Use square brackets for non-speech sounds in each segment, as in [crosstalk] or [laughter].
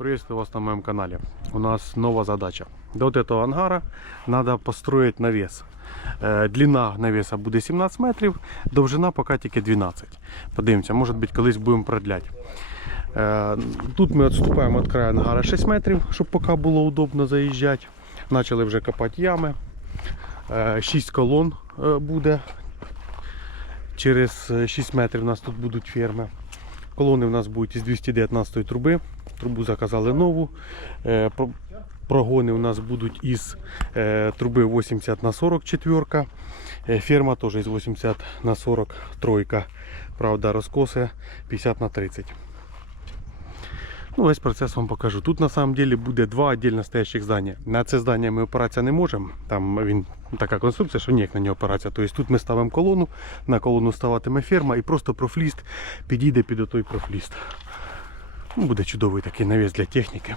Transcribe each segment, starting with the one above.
Приветствую вас на моем канале. У нас новая задача. До вот этого ангара надо построить навес. Е, Длина навеса буде 17 метрів, довжина поки тільки 12. Подивимося, може бути колись будемо продляти. Е, Тут ми відступаємо від краю ангара 6 метрів, щоб поки було удобно заїжджати. Почали вже копати ями. 6 колон е, буде. Через е, 6 метрів у нас тут будуть ферми. Колони у нас будуть із 219 труби. Трубу заказали нову. Е, Прогони у нас будуть із е, труби 80 на 44. Е, Ферма теж із 80 на 43. Правда, розкоси 50 на 30. Ну, весь процес вам покажу. Тут на самом деле буде два отдельно стоящих здання. На це здання ми опиратися не можемо. Там він така конструкція, що ніяк на нього опиратися. Тобто тут ми ставимо колону, на колону ставатиме ферма і просто профліст підійде під отой профліст. Ну, буде чудовий такий навіс для техніки.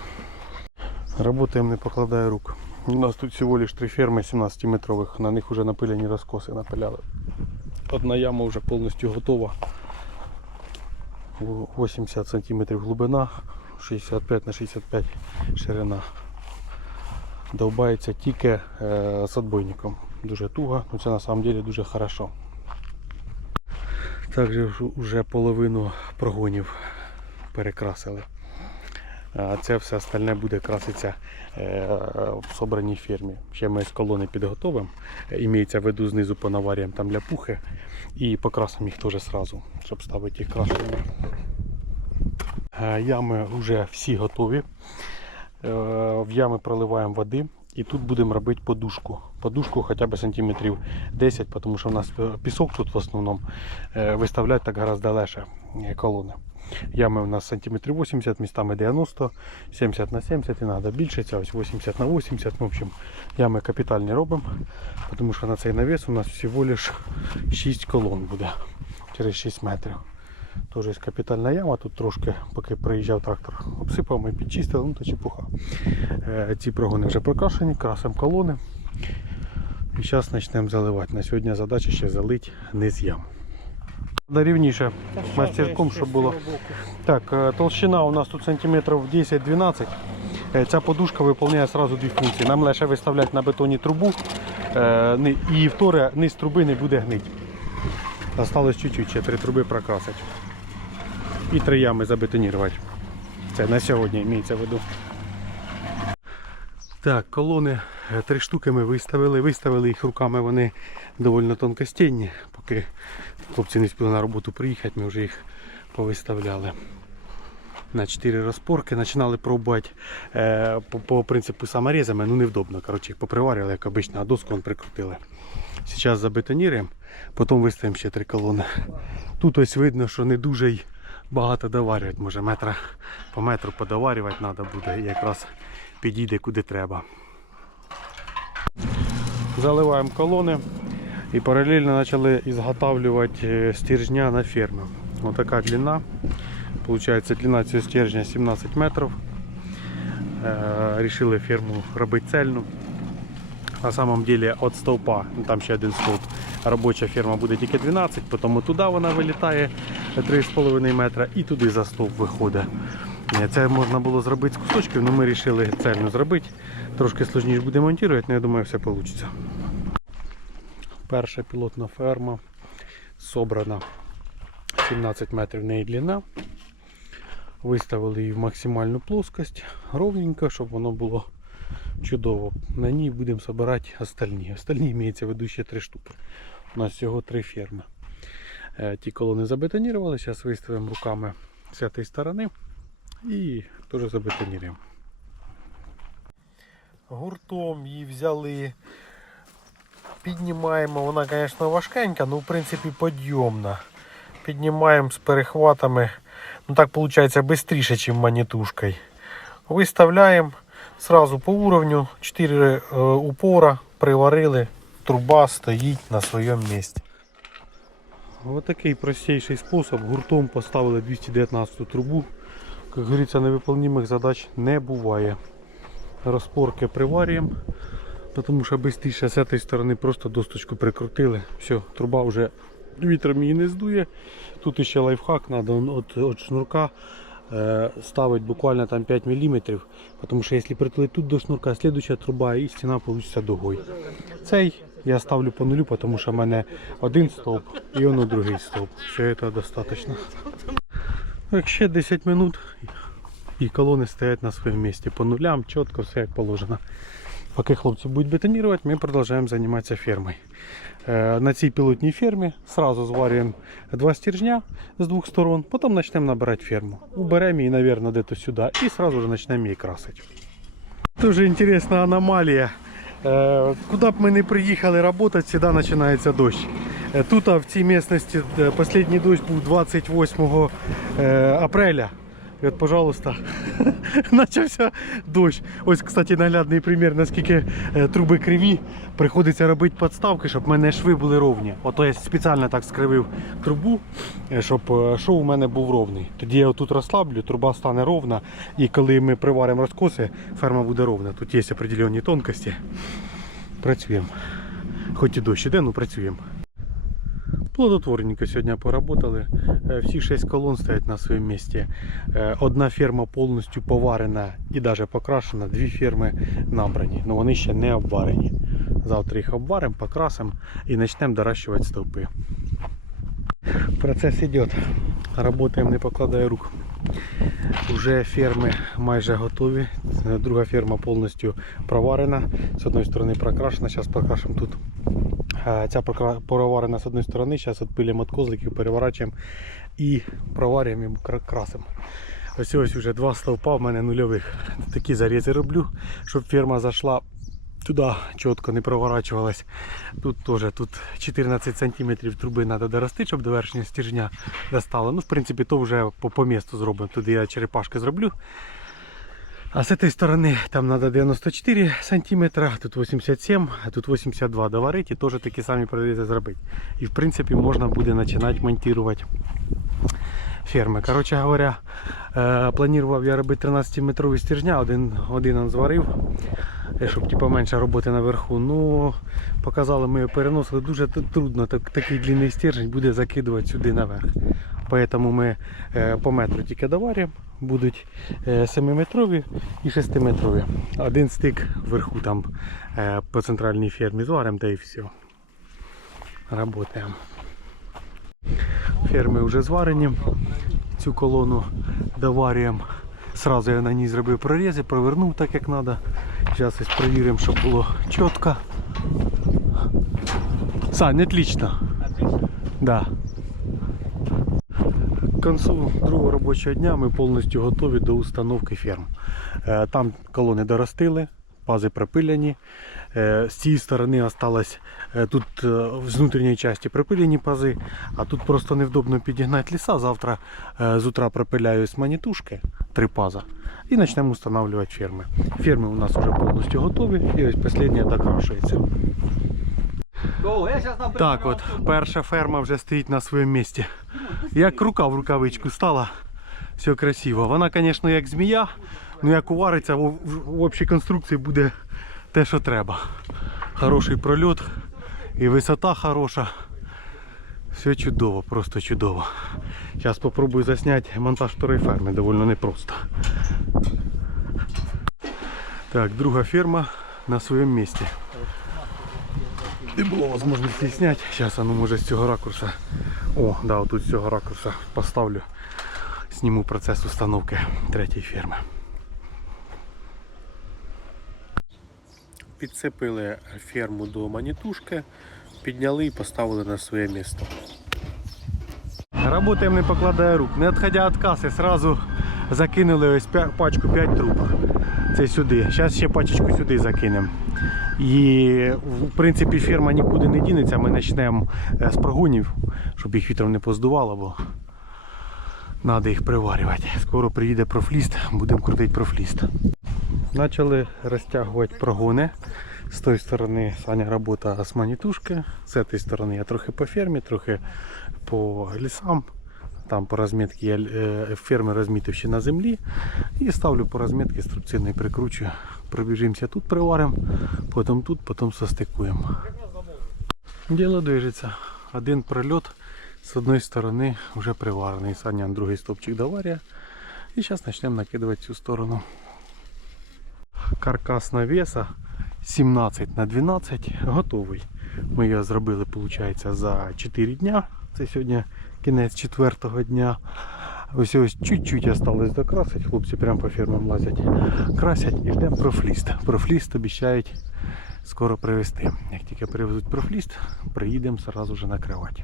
Работаємо не покладая рук. У нас тут всего лишь три ферми 17-метрових, на них вже напилені розкоси напиляли. Одна яма вже повністю готова. 80 см глибина, 65 на 65 ширина. Довбається тільки е, з отбойником. Дуже туго, але це на самом деле дуже хорошо. Також вже половину прогонів перекрасили. А це все остальне буде краситися е, в собраній фермі. Ще ми з колони підготовимо. Імеється в виду знизу понаварюємо там для пухи і покрасимо їх теж сразу, щоб ставити їх крашеними. Е, Ями вже всі готові. Е, В ями проливаємо води. І тут будемо робити подушку. Подушку хоча б сантиметрів 10, тому що в нас е, пісок тут в основному виставляти так гораздо легше колони. Ями у нас сантиметрів 80, містами 90, 70 на 70 і треба більше, ця ось 80 на 80. В общем, ями капітальні робимо, тому що на цей навіс у нас всього лиш 6 колон буде через 6 метрів. Теж є капітальна яма, тут трошки, поки приїжджав трактор, обсипав, ми підчистили, ну то чепуха. Е, Ці прогони вже прокрашені, красимо колони. І зараз почнемо заливати. На сьогодні задача ще залити низ ям. Рівніше мастерком, щоб було. Так, е, толщина у нас тут сантиметрів 10-12. Е, Ця подушка виконує одразу дві функції. Нам лише виставляти на бетоні трубу і вторе, низ труби не буде гнити. Осталось чуть-чуть, ще три труби прокрасити. І три ями забетонірувати. Це на сьогодні імеється в виду. Так, колони е, три штуки ми виставили. Виставили їх руками, вони доволі тонкостінні. Поки хлопці не спіли на роботу приїхати, ми вже їх повиставляли. На 4 розпорки починали пробувати е, по, по принципу саморезами, ну невдобно. Коротше, їх поприварювали, як обично, а доску прикрутили. Зараз забетоніруємо, потім виставимо ще три колони. Тут ось видно, що не дуже й багато доварювати. Може метра по метру подоварювати треба буде якраз підійде куди треба. Заливаємо колони і паралельно почали ізготавлювати е, стержня на фермі. Ось така длина. Получається длина цього стержня 17 метрів. Е, Рішили ферму робити цельну. На самом деле від стовпа, ну, там ще один стовп, робоча ферма буде тільки 12, потім туди вона вилітає 3,5 метра і туди за стовп виходить. Е, Це можна було зробити з кусочків, але ми вирішили цельно зробити. Трошки складніше буде монтувати, але я думаю, все вийде. Перша пілотна ферма собрана 17 метрів неї длина. Виставили її в максимальну плоскость, ровненько, щоб воно було чудово. На ній будемо збирати остальні. Остальні імеється в виду ще три штуки. У нас всього три ферми. Е, Ті колони забетонірували, зараз виставимо руками з цієї сторони і теж забетоніруємо. Гуртом її взяли. Піднімаємо, вона, звісно, важкенька, але в принципі підйомна. Піднімаємо з перехватами. Ну так виходить швидше, ніж манітушкою. Виставляємо сразу по уровню. 4 е, упора приварили. Труба стоїть на своєму місці. Ось такий простіший спосіб. Гуртом поставили 219 трубу. Як говориться, невиполнимих задач не буває. Розпорки приварюємо, тому що швидше з цієї сторони просто досточку прикрутили. Все, труба вже вітром її не здує. Тут ще лайфхак, треба від, від шнурка е, ставить буквально там 5 мм, тому що якщо притулити тут до шнурка, слідуча труба і стіна вийде дугою. Цей я ставлю по нулю, тому що в мене один стовп і воно другий стовп. Все це достатньо. Так, ще 10 минут і колони стоять на своєму місці по нулям, чітко все як положено. Поки хлопці будуть бетонувати, ми продовжуємо займатися фермою. Е, На цій пілотній фермі сразу зварюємо два стержня з двох сторон, потім почнемо набирати ферму. Уберемо її, мабуть, десь сюди і сразу ж почнемо її красити. Дуже інтересна аномалія. Е, Куди б ми не приїхали працювати, завжди починається дощ. Е, Тут в цій місцевості останній дощ був 28 е, апреля. І от, пожалуйста, [laughs] почався дощ. Ось, кстати, наглядний примір, наскільки е, труби криві. Приходиться робити підставки, щоб в мене шви були ровні. Ото я спеціально так скривив трубу, е, щоб е, шов у мене був ровний. Тоді я отут розслаблю, труба стане ровна. І коли ми приваримо розкоси, ферма буде ровна. Тут є определенні тонкості. Працюємо. Хоч і дощ іде, ну працюємо. Плодотворненько сьогодні поработали. Е, Всі 6 колон стоять на своєму місці. Е, Одна ферма повністю поварена і навіть покрашена, дві ферми набрані, але вони ще не обварені. Завтра їх обваримо, покрасимо і почнемо доращувати стовпи. Процес йде. Работаємо не покладая рук. Уже ферми майже готові. Друга ферма повністю проварена. З одної сторони прокрашена, зараз покрашимо тут. Е, Ця проварена з одної сторони, зараз відпилюємо від козликів, переворачуємо і проварюємо і красимо. Ось ось вже два стовпа в мене нульових. Такі зарізи роблю, щоб ферма зайшла туди чітко не проворачувалась. Тут теж тут 14 см труби треба дорости, щоб до верхнього стержня достало. Ну, в принципі, то вже по, по місту зробимо. Туди я черепашки зроблю. А з цієї сторони там треба 94 см, тут 87, а тут 82 доварити і теж такі самі прорізи зробити. І в принципі можна буде починати монтувати ферми. Коротше говоря, е, планував я робити 13-метрові стержня, один, один зварив, щоб типу, менше роботи наверху. Ну, показали, ми його переносили, дуже трудно так, такий длинний стержень буде закидувати сюди наверх. Поэтому ми е, по метру тільки доварюємо. Будуть 7-метрові і 6-метрові. Один стик вверху там е, по центральній фермі зваримо та і все. Работаємо. Ферми вже зварені. Цю колону доварюємо. Сразу я на ній зробив прорізи, провернув так як треба. Зараз ось перевіримо, щоб було чітко. Сань, отлично. Да. К концу другого робочого дня ми повністю готові до установки ферм. Е, Там колони доростили, пази припиляні. Е, З цієї сторони осталось е, тут е, з внутрішньої частини припилені пази, а тут просто невдобно підігнати ліса. Завтра з утра пропиляю з манітушки три паза і почнемо встановлювати ферми. Ферми у нас вже повністю готові і ось остання докрашується. Так от, перша ферма вже стоїть на своєму місці. Як рука в рукавичку стала, все красиво. Вона, звісно, як змія, ну як увариться, в, в, общій конструкції буде те, що треба. Хороший прольот і висота хороша. Все чудово, просто чудово. Зараз спробую засняти монтаж второї ферми, доволі непросто. Так, друга ферма на своєму місці. Не було можливості зняти. Зараз ну може з цього ракурса. О, да, отут з цього ракурса поставлю. Зніму процес установки третьої ферми. Підцепили ферму до манітушки, підняли і поставили на своє місце. Работаємо не покладая рук. Не відходя від каси, сразу закинули ось пачку 5 труб. Це сюди. Зараз ще пачечку сюди закинемо. І в принципі ферма нікуди не дінеться. Ми почнемо е, з прогонів, щоб їх вітром не поздувало, бо треба їх приварювати. Скоро приїде профліст, будемо крутити профліст. Почали розтягувати прогони. З тої сторони Саня робота з манітушки, з цієї сторони я трохи по фермі, трохи по лісам. Там по розмітці я е, ферми розмітив ще на землі. І ставлю по розмітці струбциною прикручую. Пробіжимося тут приваримо, потім тут, потім состикуємо. Діло движеться. Один прильот з одної сторони вже приварений. Саня другий стовпчик доварює. І зараз почнемо накидувати цю сторону. Каркас навеса 17 на 12 готовий. Ми його зробили, виходить, за 4 дня. Це сьогодні кінець четвертого дня. Ось ось чуть-чуть осталось докрасити. Хлопці прямо по фермам лазять. Красять і ждемо профліст. Профліст обіцяють скоро привезти. Як тільки привезуть профліст, приїдемо одразу накривати.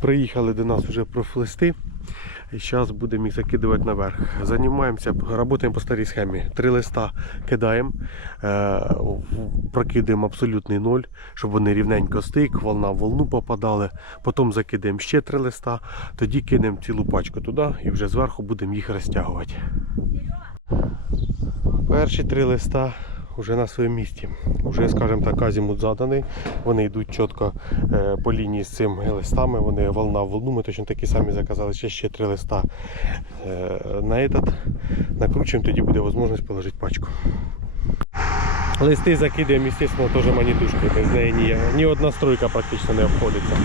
Приїхали до нас вже профлисти. І зараз будемо їх закидувати наверх. Займаємося, працюємо по старій схемі. Три листа кидаємо, е, прокидаємо абсолютний ноль, щоб вони рівненько стик, волна в волну попадали. Потім закидаємо ще три листа, тоді кинемо цілу пачку туди і вже зверху будемо їх розтягувати. Перші три листа вже на своєму місці. Вже, скажімо так, азімут заданий. Вони йдуть чітко е, по лінії з цими листами. Вони волна в волну. Ми точно такі самі заказали. Ще ще три листа е, на этот. Накручуємо, тоді буде можливість положити пачку. Листи закидаємо, звісно, теж манітушки. Без неї ні, ні одна стройка практично не обходиться.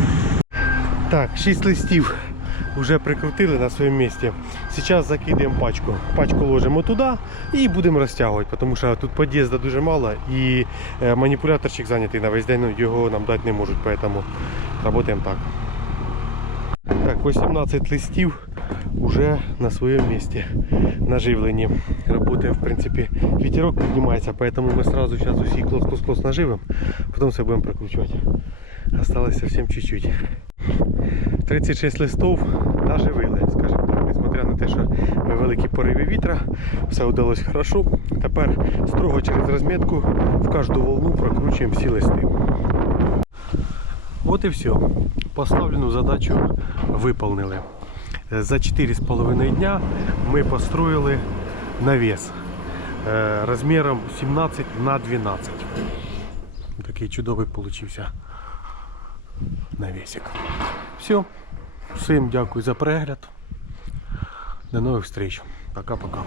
Так, 6 листів вже прикрутили на своєму місці. Зараз закидаємо пачку. Пачку ложимо туди і будемо розтягувати, тому що тут під'їзду дуже мало і е, маніпуляторчик зайнятий на весь день, ну, його нам дати не можуть, тому працюємо так. Так, 18 листів вже на своєму місці наживлені. Работаем, в принципе, ветерок піднімається, поэтому ми сразу сейчас усі клос-клос-клос наживим, потім все будемо прокручувати. Осталось совсем чуть-чуть. 36 листов наживили, скажімо так, несмотря на те, що великі пориви вітра, все вдалося хорошо. Тепер строго через розмітку в кожну волну прокручуємо всі листи. От і все. Поставлену задачу виповнили. За 4,5 дня ми построїли навіс е, розміром 17 на 12. Такий чудовий получився навісик. Все. Всім дякую за перегляд. До нових встреч. Пока-пока.